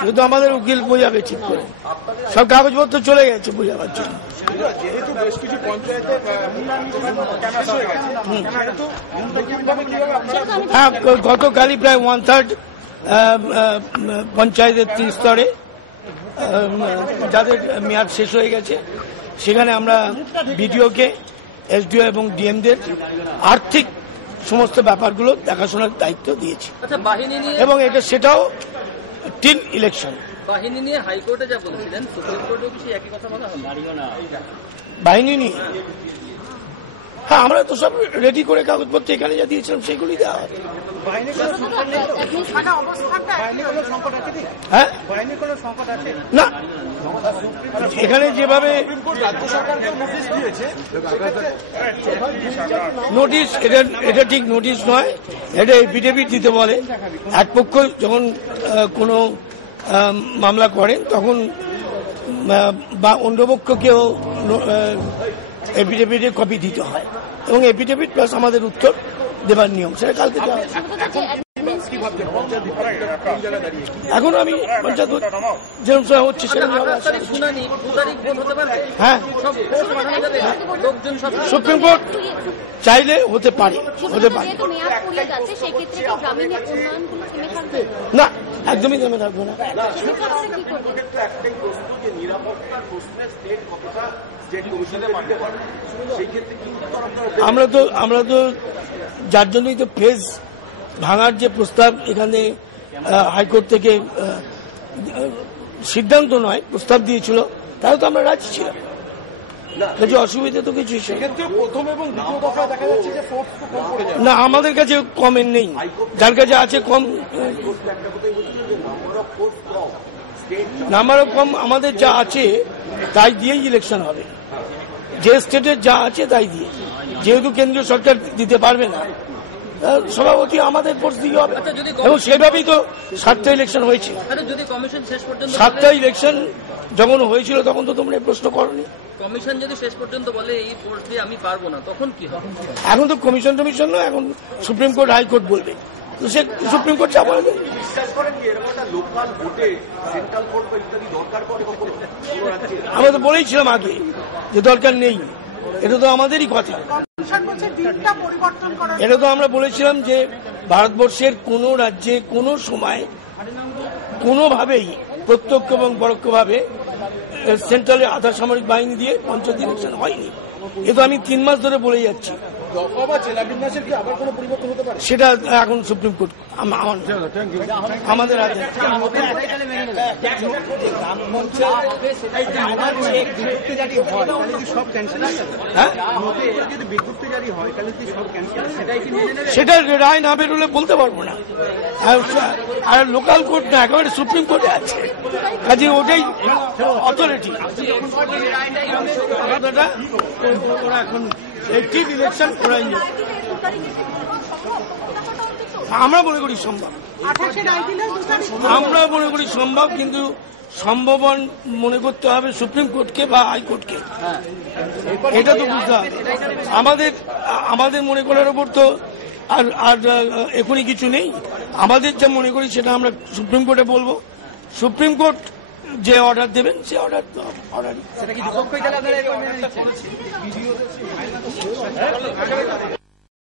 শুধু আমাদের উকিল বোঝাবে ঠিক করে, সব কাগজপত্র চলে গেছে বোঝাবার জন্য। যেহেতু বেশ কিছু পঞ্চায়েতে হ্যাঁ, গতকালই প্রায় 1/3 পঞ্চায়েতের স্তরে যাদের মেয়াদ শেষ হয়ে গেছে, সেখানে আমরা বিডিওকে, এসডিও এবং ডিএমদের আর্থিক সমস্ত ব্যাপারগুলো দেখাশোনার দায়িত্ব দিয়েছি। এবং সেটাও টিল ইলেকশন। বাহিনী নিয়ে হাইকোর্টে যা বলেছিলেন, সুপ্রিম কোর্টেও কি একই কথা বলা হলো? বাহিনী নিয়ে হ্যাঁ, আমরা তো সব রেডি করে কাগজপত্র এখানে যা দিয়েছিলাম সেগুলি দেওয়া হবে। হ্যাঁ না, এখানে যেভাবে নোটিশ, এটা ঠিক নোটিশ নয়, এটা এফিডেভিট দিতে বলে। এক পক্ষ যখন কোনো মামলা করে তখন বা অন্য পক্ষকেও এফিডেভিটের কপি দিতে হয়, এবং এফিডেভিট প্লাস আমাদের উত্তর দেবার নিয়ম, সেটা কালকে দেওয়া হয়। এখন আমি পঞ্চায়েত যেরকম সময় হচ্ছে সেরকম হ্যাঁ, সুপ্রিম কোর্ট চাইলে হতে পারে, না একদমই থেমে থাকবো না। আমরা তো যার জন্যই তো ফেজ ভাঙার যে প্রস্তাব এখানে হাইকোর্ট থেকে সিদ্ধান্ত নয় প্রস্তাব দিয়েছিল, তাহলে তো আমরা রাজি ছিলাম, অসুবিধা তো কিছু না। আমাদের কাছে কমেন্ট নেই, যার কাছে আছে কম নাম্বার অফ কম, আমাদের যা আছে তাই দিয়েই ইলেকশন হবে, যে স্টেটের যা আছে তাই দিয়ে। যেহেতু কেন্দ্রীয় সরকার দিতে পারবে না, সভাপতি আমাদের ফোর্স দিয়ে হবে, এবং সেভাবেই তো 7টা ইলেকশন হয়েছে। 7টা ইলেকশন যখন হয়েছিল তখন তো তোমরা প্রশ্ন করনি। কমিশন যদি শেষ পর্যন্ত বলে এই ফোর্স দিয়ে আমি পারবো না, তখন কি হবে? এখন তো কমিশন টমিশন নয়, এখন সুপ্রিম কোর্ট হাইকোর্ট বলবে, তো সে সুপ্রিম কোর্ট যা বলবে। আমরা তো বলেইছিলাম আগে যে দরকার নেই, এটা তো আমাদেরই কথা। এটা তো আমরা বলেছিলাম যে ভারতবর্ষের কোন রাজ্যে কোনো সময় কোনোভাবেই প্রত্যক্ষ এবং পরোক্ষভাবে সেন্ট্রালের আধা সামরিক বাহিনী দিয়ে পঞ্চায়েত ইলেকশন হয়নি। এ তো আমি 3 মাস ধরে বলে যাচ্ছি। সেটা এখন সুপ্রিম কোর্ট আমাদের হাতে। সেটা রায় না বেরোলে বলতে পারবো না, আর লোকাল কোর্ট না, একেবারে সুপ্রিম কোর্টে আছে, কাজে ওটাই অথরিটি। ওরা এখন একটি ইলেকশন করাই, আমরা মনে করি সম্ভব, আমরা মনে করি সম্ভব, কিন্তু সম্ভাবন মনে করতে হবে সুপ্রিম কোর্টকে বা হাইকোর্টকে, এটা তো বুঝতে হবে। আমাদের মনে করার উপর তো আর এখনই কিছু নেই। আমাদের যা মনে করি সেটা আমরা সুপ্রিম কোর্টে বলবো, সুপ্রিম কোর্ট যে অর্ডার দেবেন সে অর্ডার